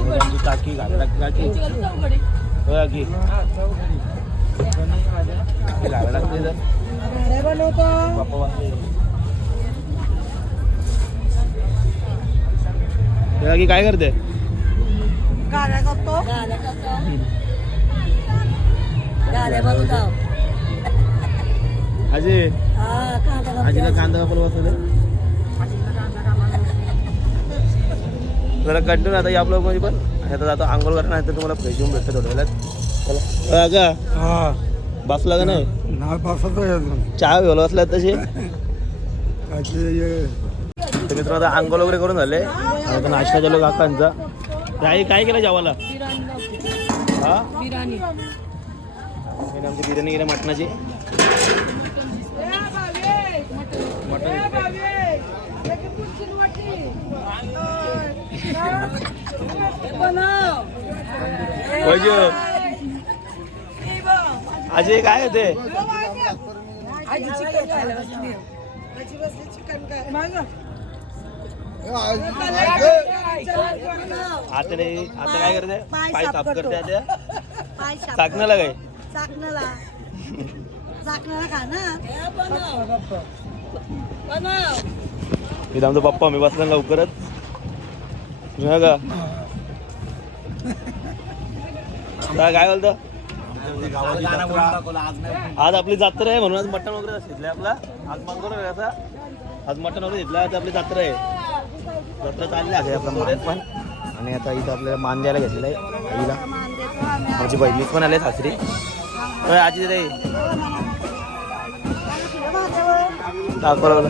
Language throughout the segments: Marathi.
काकी घाला काकी बघा की घाला लागते तर की काय करते गाड्या करतो गाड्या बनवतो आजी आजीला कांदा कापायला बसवले जरा कंटिन्यू आता या ब्लॉग मध्ये पण आता जातो आंघोळ करणार नाही तर तुम्हाला फ्रेश होऊन भेटतं थोड्या वेळात चला का बसला का नाही चहा घेऊन बसला तशी तर मित्र आता आंघोळ वगैरे करून झाले आता नाश्ता झालो काकांचा आई काय केलं जेवायला हा बिर्याणी आमची बिर्याणी केली मटणाची मटण अजय काय होते आता काय करते पाय साफ करते आता चाकण्याला काय चाकण्याला खा ना इथं आमचा पप्पा मी बसला लवकरच का काय बोलतो आज आपली जत्रा आहे म्हणून आज मटण वगैरे घेतलंय आपला आज मंगळ आज मटण वगैरे घेतलं आज आपली जत्रा आहे जत्रा चालली आहे आपल्या मोठ्यात पण आणि आता इथं आपल्याला मान द्यायला घेतलेलं आहे आईला माझी बहिणीच पण आले सासरी आजी रे दाखवलं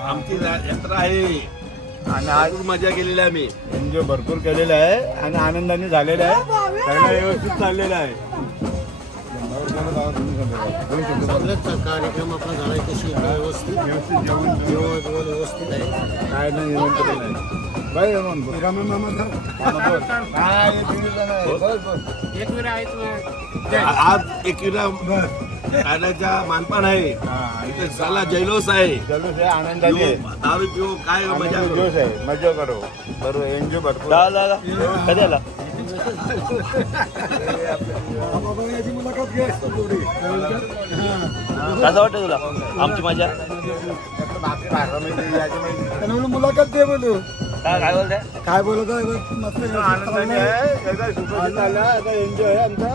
आमची यात्रा आहे आणि आज मजा केलेली आहे आम्ही एन्जॉय भरपूर केलेला आहे आणि आनंदाने झालेला आहे सगळं व्यवस्थित चाललेलं आहे कार्यक्रम आपला झाला कशी व्यवस्थित जेवण व्यवस्थित आहे काय नाही निवंत नाही आज एकविरा काढायचा मानपान आहे इथे साला जल्लोष आहे आनंदाने दारू पिऊ काय मजा मजा करो बरोबर एन्जॉय भरपूर कधी आला कसं वाटतं तुला आमची मजा मुलाखत दे बोलू काय बोलते काय बोलत मस्त आनंदाने आहे सुखद झाला आता एन्जॉय आहे आमचा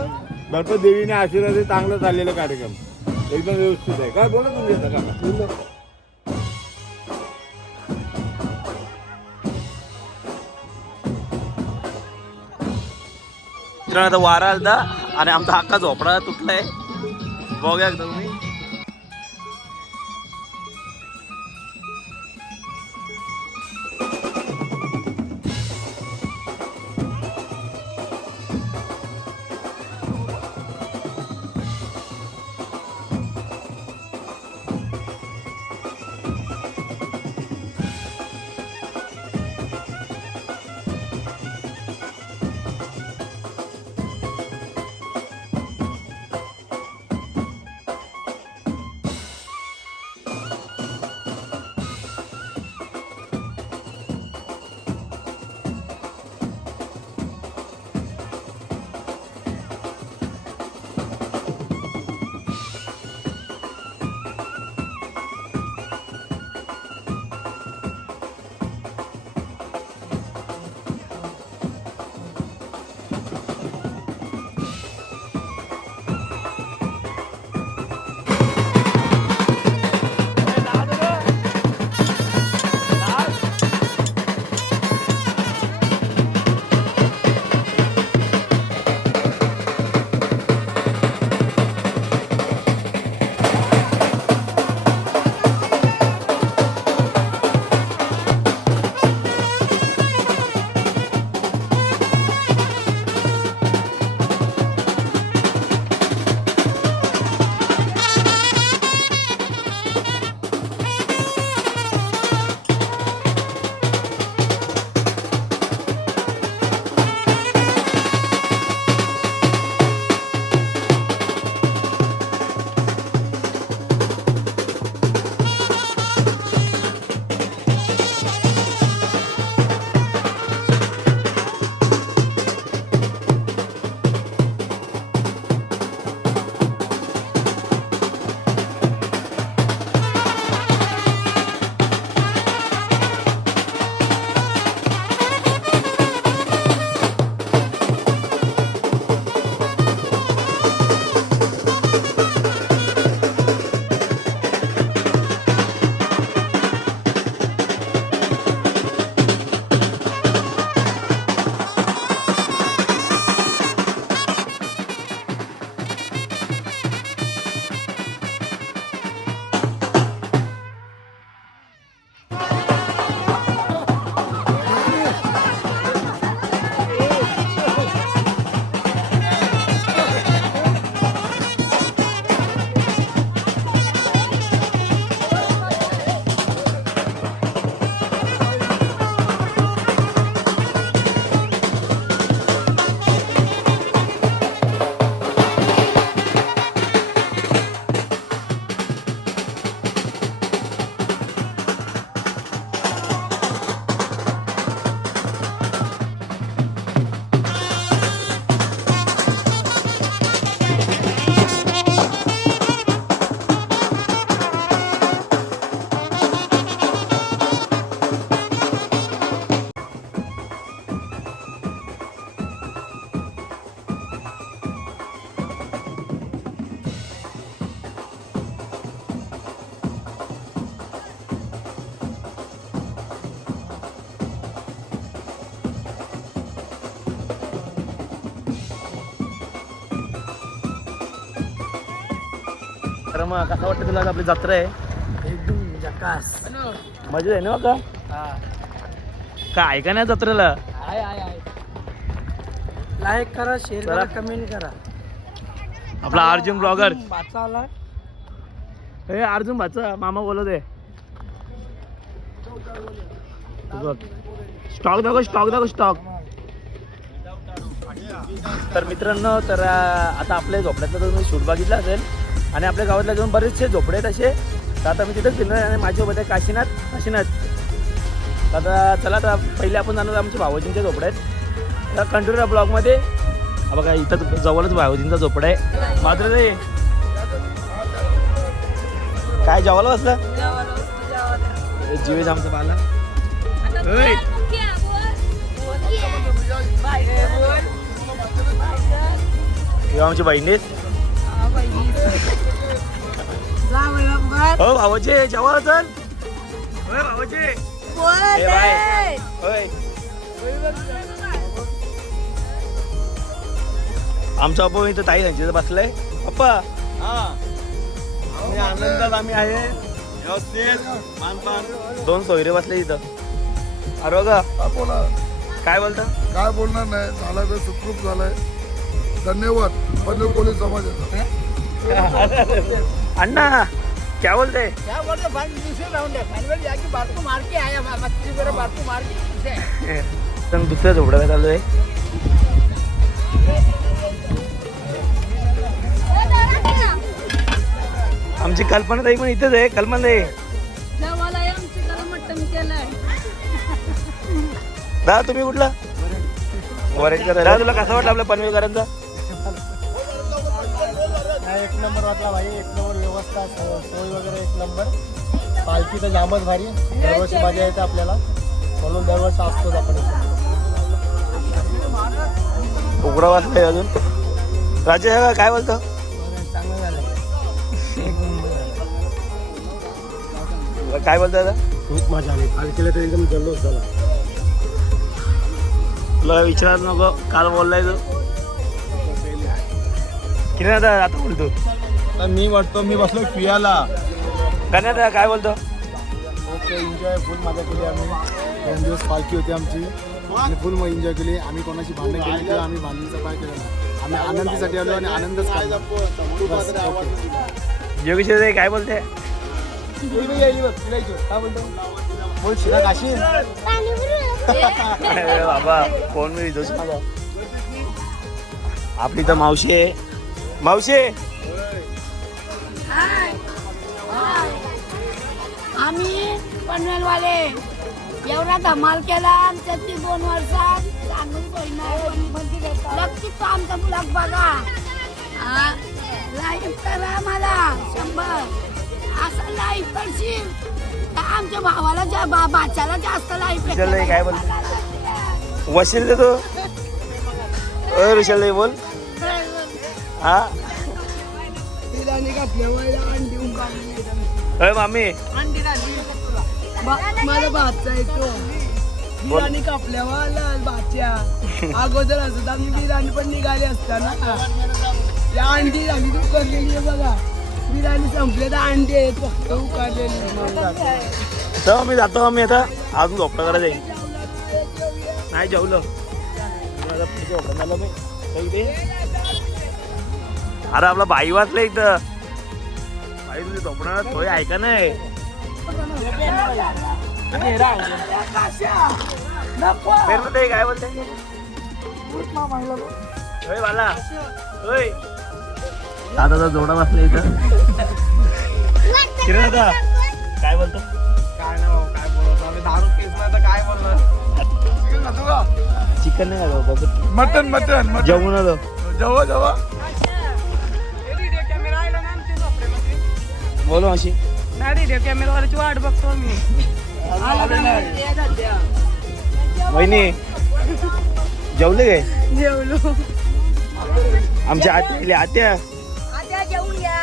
भरपूर देवीने आशीर्वाद चांगलं चाललेलं कार्यक्रम एकदम व्यवस्थित आहे काय बोला तुम्ही आता मित्रांनो आता वारा आलता आणि आमचा हक्का झोपडा तुटलाय बघूया एकदा तुम्ही मग कसं वाटतं तुला आज आपली जत्रा आहे? एकदम जकास. मजा आहे ना का? काय का नाही जत्रेला? लाईक करा, शेअर चला. करा, कमेंट करा. आपला अर्जुन ब्लॉगर. बाचा आला. हे अर्जुन भाचा मामा बोलत आहे. स्टॉक दाखव स्टॉक. तर मित्रांनो, तर आता आपल्या झोपड्यातलं तर तुम्ही शूट बघितलं असेल आणि आपल्या गावातल्या जाऊन बरेचसे झोपडे आहेत असे. तर आता मी तिथेच फिरणार आणि माझ्यासोबत आहे काशीनाथ. तर आता चला, आता पहिले आपण जाणार आमच्या भावजींच्या झोपड्यात. तर कंटिन्यू ब्लॉगमध्ये बघा, इथं जवळच भावजींचा झोपडा आहे. मात्र रे काय जेवायला बसलं? जीवेच आमचा बाला. आमची बहिणी हो भावाचे जेवायला चल. होय भावाचे. ए बाय. होय आमचा अप्पा इथं ताई त्यांची बसलाय. अप्पा आम्ही आनंदात आम्ही आहे व्यवस्थित मानपान. 2 सोयरे बसले इथं. अरे बघा बोला काय बोलता? काय बोलणार नाही, झालं तर सुखरूप झालंय. धन्यवाद पनवेल पोलीस समाजाचा. अण्णा क्या बोलते? दुसऱ्या झोपड्यात चालू आहे. आमची कल्पना ताई पण इथेच आहे. कल्पना ताई दादा तुम्ही कुठला? वरेडकर. दादा तुला कसं वाटलं आपल्या पनवेलकरांचा? एक नंबर वाटला भाई, एक नंबर व्यवस्था, सोय वगैरे एक नंबर. पालखी तर जामच भारी. दरवर्षी मजा येते आपल्याला, म्हणून दरवर्षी असतोच आपण इथे. उघडा वाचलाय अजून. राजेश काय बोलतो? चांगलं झालं, काय बोलतो दादा? खूप मजा आली. पालखीला तर एकदम जल्लोष झाला. तुला विचारायच नको, काल बोललाय तू किती दादा आता बोलतो? तर मी वाटतो मी बसलो पियाला. गण्या दादा काय बोलतो? ओके, एन्जॉय फुल मजा केली आम्ही. 2 दिवस पालखी होती आमची आणि फुल मग एन्जॉय केली. आम्ही कोणाची भांडण केली किंवा आम्ही भांडणीचा काय केलं नाही. आम्ही आनंदीसाठी आलो आणि आनंदच काढला. बस, ओके. योगेश दादा काय बोलते? काय बोलतो? बोल शिरा काशी. अरे बाबा कोण मी विधोच माझा. आपली तर मावशी आहे. मावशी आम्ही पनवेलवाले एवढा धमाल केला आमच्या 2 वर्षात. सांगून नक्कीच आमचा ब्लॉग बघा. लाईक करा मला 100. असं लाईक करशील तर आमच्या भावाला बाच्याला जास्त लाईक विशाल काय बोल? वशील दे तो. विशाल बोल. हा अरे मामी माझा भाचा येतो. बिर्याणी कापल्यावर भाच्या अगोदर असत आम्ही बिर्याणी पण निघाली असताना या अंडी झाली तू करलेली आहे बघा. बिर्याणी संपले तर अंडी आहेत फक्त उकारलेली. तर मी जातो. आम्ही आता अजून झोपडा जाईल. नाही जेवलं झालं मी. अरे आपला बाई वाचलं इथं. बाई तुझी झोपणार थोडी ऐका नाही. ते काय बोलते? होय बाला होय. दादा जोडा बसला इथं. किरण दादा काय बोलतो? काय नाही, काय बोलतो आम्ही. दारू पेचला तर काय बोलणार. चिकन नाही का बघ. मटन मटन जेवून आलो. जेव्हा जेव्हा बोलो अशी कॅमेरावाल्याची वाट बघतो मी. वहिनी जेवले काय? जेवलो. आमच्या आत्या आत्या आता जेवून घ्या.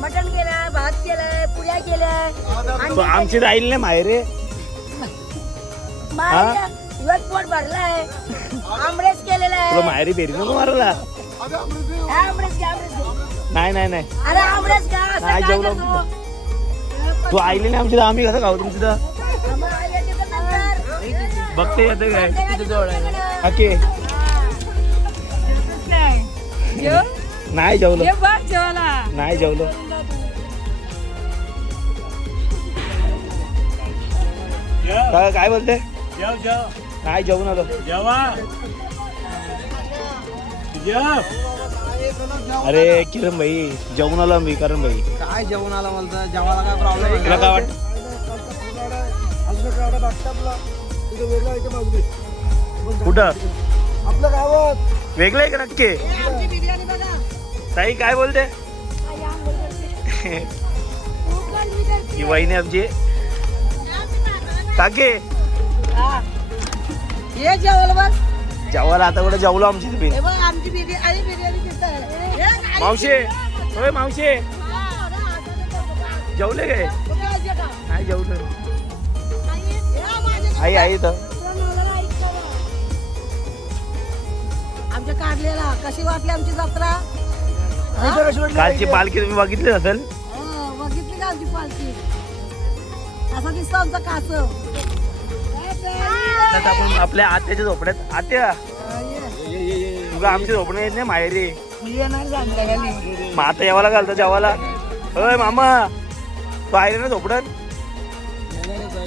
मटण केलंय, भात केलंय, पुऱ्या केल्या. तो आमची राहील नाही माहेरे. पोट भरलाय. आमरेस केलेला तुला आहे. माहेरी बेरी नको मारायला. अरे अमृत देव. आमरस घ्या, आमरस घ्या. नाही नाही नाही अरे आमरस घ्या, असं नाही, काय जेवलो. करतो? तू आईली नाही आमची तर आम्ही कसं खाऊ तुमची तर आम्हाला येते तर नंतर. बघते येते काय तुमच्याकडे. ओके नाही जेवलो नाही जेवलो काय बोलते नाही जेवून आलो अरे किरण भाई जेवून आलो मी करण भाई काय जेवण आला मला जेवायला काय प्रॉब्लेम तुला काय वाटत कुठं आपल्या गावात वेगळं आहे का नक्की आमची बिर्याणी बघा. ताई काय बोलते आई आंघोळ करते. खूप गरमी करते. ही वहिनी आमची काके हा. ये जेवलं बस. जेवायला आता कुठे जेवलो आमची तुम्ही हे बघ आमची बिर्याणी बिर्याणी तिथं आहे. हे काय? मावशे होय मावशे हा, हा, जेवले काय बघ आज ये का? नाही जेवलं हे माझ्या आई आई तर आमच्या काढलेला कशी वाटली आमची जत्रा हा? कालची पालखी तुम्ही बघितली असेल हो, बघितली का आमची पालखी असा दिसतो आमचा कास आता आपण आपल्या आत्याच्या झोपड्यात आत्या तुला आमची झोपडे येत नाही माहेरी मग आता यावाला घालतो जेवाला होय मामा तू आले ना झोपड्यात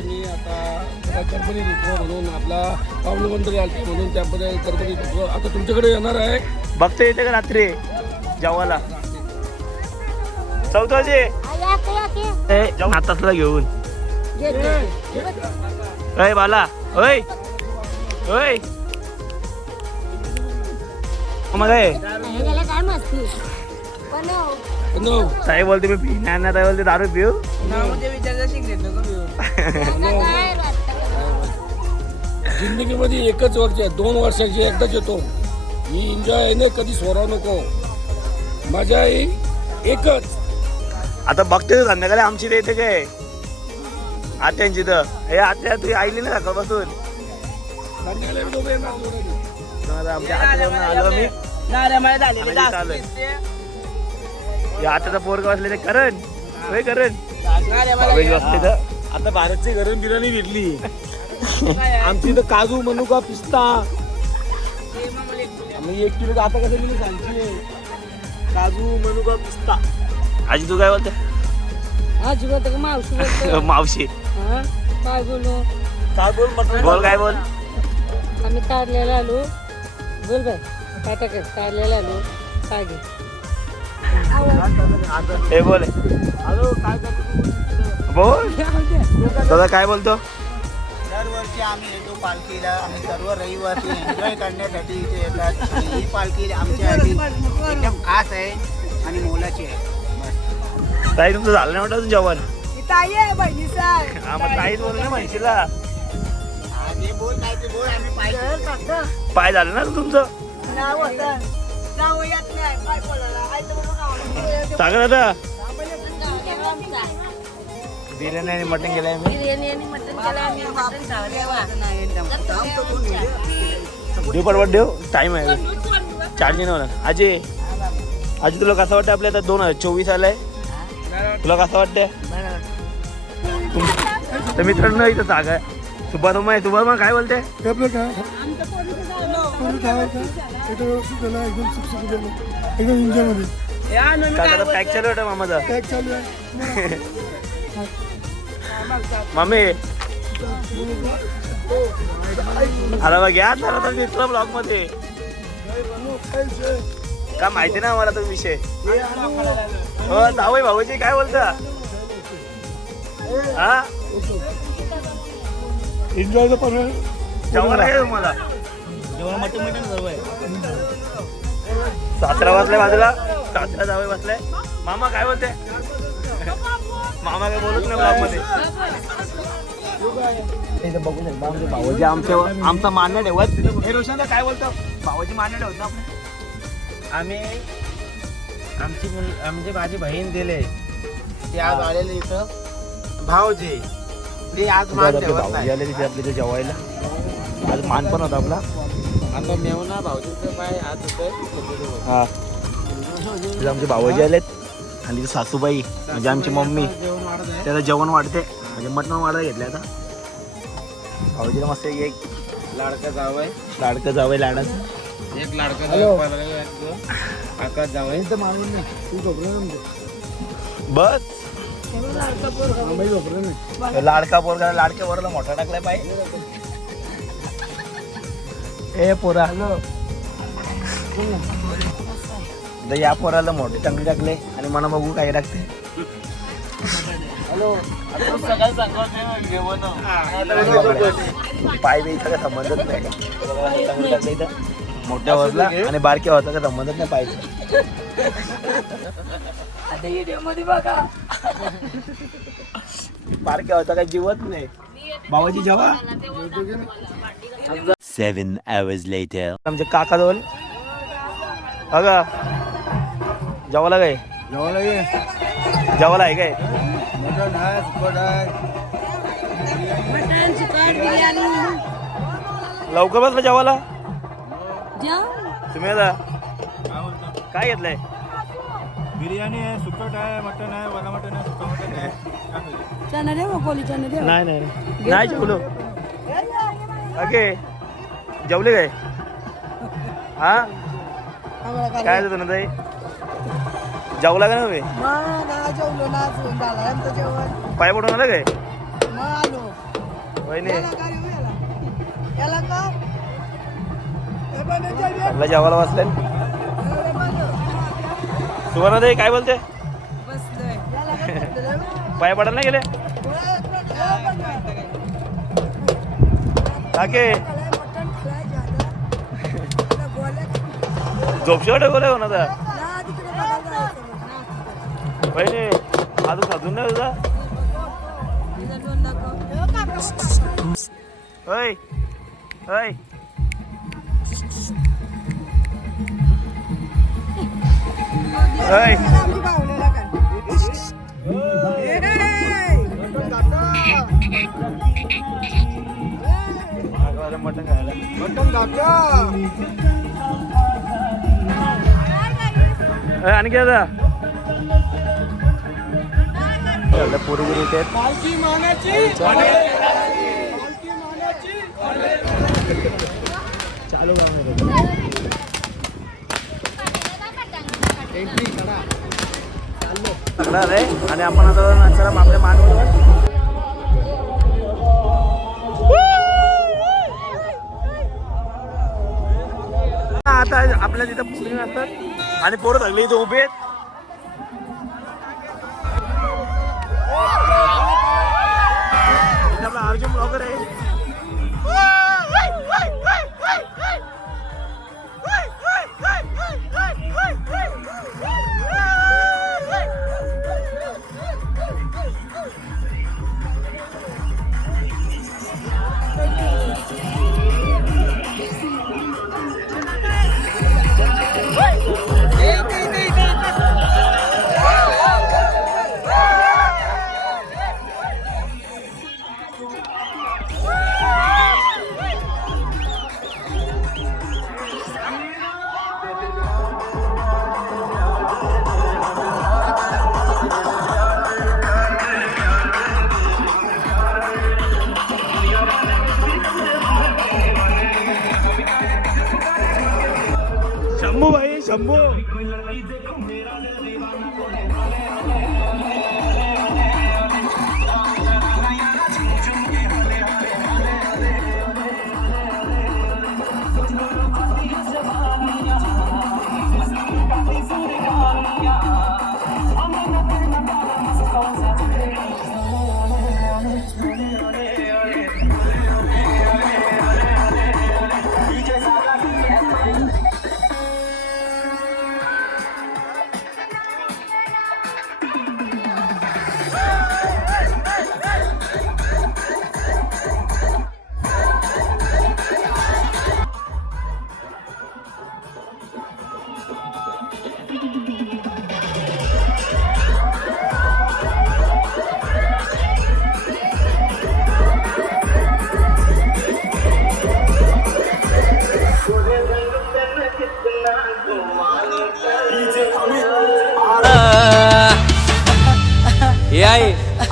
मी आता गणपती दुसरा म्हणून आपला पावलं मंदिर आलते म्हणून त्यामध्ये गणपती दुसरा आता तुमच्याकडे येणार आहे. बघतो येते का रात्री जेवाला चौथाचे जाऊ नातासला घेऊन अय बाला होय होय मग काय मस्ती ताई बोलते मी पी नाही ताई बोलते दारू पिऊ जिंदगीमध्ये एकच वर्ष आहे 2 वर्षाची एकदाच येतो मी एन्जॉय नाही कधी सोराव नको मजा येईल एकच. आता बघते संध्याकाळी आमची येते काय आत्यांची तर हे आत्या तुझी आईली ना सकाळपासून संध्याकाळी मी दोघं येणार जोराने. आमच्या आत्यावरून आलो मी आम्ही चाललोय. या आत्याचा पोरग बसले ते करण होय करण भावेश बसले तर आता भारतची गरम बिर्याणी भेटली आमची तर काजू मनुका पिस्ता आम्ही 1 किलो आता कसं मी सांगते काजू मनुका पिस्ता. आजी तू काय बोलते आजी बोलते का मावशी बोलते मावशी हा? काय बोलू काय बोल म्हटलं बोल काय बोल आम्ही काढलेला आलो बोल बाय काय टाकायचं काढलेला आलो काय घे हे बोल बोल दादा काय बोलतो दरवर्षी आम्ही येतो पालखीला आम्ही सर्व रविवारी एन्जॉय करण्यासाठी इथे येतात ही पालखी आमच्यासाठी एकदम खास आहे आणि मोलाची आहे. ताई तुमचं झालं नाही वाटत जेवण ताई आहे बहिणीचा हा मग ताईच बोल ना म्हैशीला जे बोल काय ते बोल आम्ही पाहिजे पाय झालं ना तुमचं नाव होतं नाव येत नाही काय बोलायला आयतं म्हणून नाव. सांग ना आता बिर्याणी आणि मटण केलंय मी बिर्याणी आणि मटण केलं आम्ही देव पडवट देव टाइम आहे चार्जिंग नाही होणार आजी आजी तुला कसं वाटतं आपल्या आता 2024 आलाय तुला कसं वाटतंय तर मित्रांनो इथं जागा आहे सुभारमा आहे सुभारमा काय बोलते आपलं काय पूर्ण खावायचं एकदम व्यवस्थित झालं एकदम सुखसुखी झालं एकदम एन्जॉयमध्ये काका पॅक चालू होता मामाचा पॅक चालू आहे मामी अरे बघ या तर मित्र ब्लॉग मध्ये का माहिती ना मला तो विषय हो जावई भाऊजी काय बोलता हा एन्जॉयचं पण जेवण आहे तुम्हाला जेवण मटन मटन सर्व आहे सासरा बसलाय बाजूला सासरा जावई बसलाय मामा काय बोलते मामा काय बोलत नाही ब्लॉग मध्ये बघू शकता भाऊजी आमचा मान्य ठेवत हे रोशन काय बोलतो भाऊजी मान्य ठेवत ना आम्ही आमची माझी बहीण दिले ते आज आलेले इथं भाऊजी ते आज मान ठेवत नाही. भाऊजी आले तिथे आपल्या इथे जेवायला आज मान पण होता आपला आता मेवना भाऊजींचं पाय हात होतोय हा तिथे आमचे भाऊजी आलेत आणि तिथे सासूबाई म्हणजे आमची मम्मी जेवण वाढत आहे. त्याला जेवण वाढते म्हणजे मटण वाढायला घेतलं आता भाऊजीला मस्त एक लाडका जावय लाडकं जावं लाडाचं एक लाडका हॅलो. आकाश जावय इथं मारून नाही तू झोपलं ना म्हणजे. बस आम्ही झोपलं नाही लाडका पोरगा लाडक्या वरला मोठा टाकलाय पाहिजे ए पोरा आता या पोराला मोठे चांगले टाकले आणि मला बघू काय टाकते पाय द्यायचा का संबंधच नाही चांगलं टाकलं इथं मोठ्या वरला आणि बारक्या होता का संबंधच नाही पाहिजे आता व्हिडिओ मध्ये बघा बारक्या होता काय जीवत नाही भावाची जेव्हा 7 hours later. आमचे काका जवळ बघा जेवायला काय जेवायला ये जेवायला आहे काय मटण आहे सुकट आहे मटण चिकन बिर्याणी लवकर बसलं जेवायला तुम्ही आता काय घेतलंय बिर्याणी आहे सुकट आहे मटण आहे वाला मटण आहे सुका मटण आहे चना दे मग कोली चना दे नाही नाही नाही जेवलो ओके जेवले काय हा काय तुला ताई जेवला का नाही मग जेवलो ना झाला आमचं जेवण पाय पडून आलं काय मग आलो वहिनी याला का आपल्या जेवायला वाचलंय सुवर्णा ताई काय बोलते पाय पडायला नाही गेले काके झोपशेवाट बोलाय होणार पहिले अजून साजून नाही तुझा होय होय होय मटण खायला मटण दाखवा आणि काय आता पुरी गिरी ते पालखी मानाची चालू रे आणि आपण आता नंतर आपल्या मानवर आता आपल्या तिथं पुरी असतात आणि पोरं सगळे इथे उभे आहेत आपला अर्जुन ब्लॉगर आहे शंभू भाई शंभू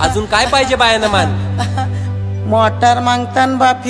अजून काय पाहिजे बायानं मान मोटार मागतान बाप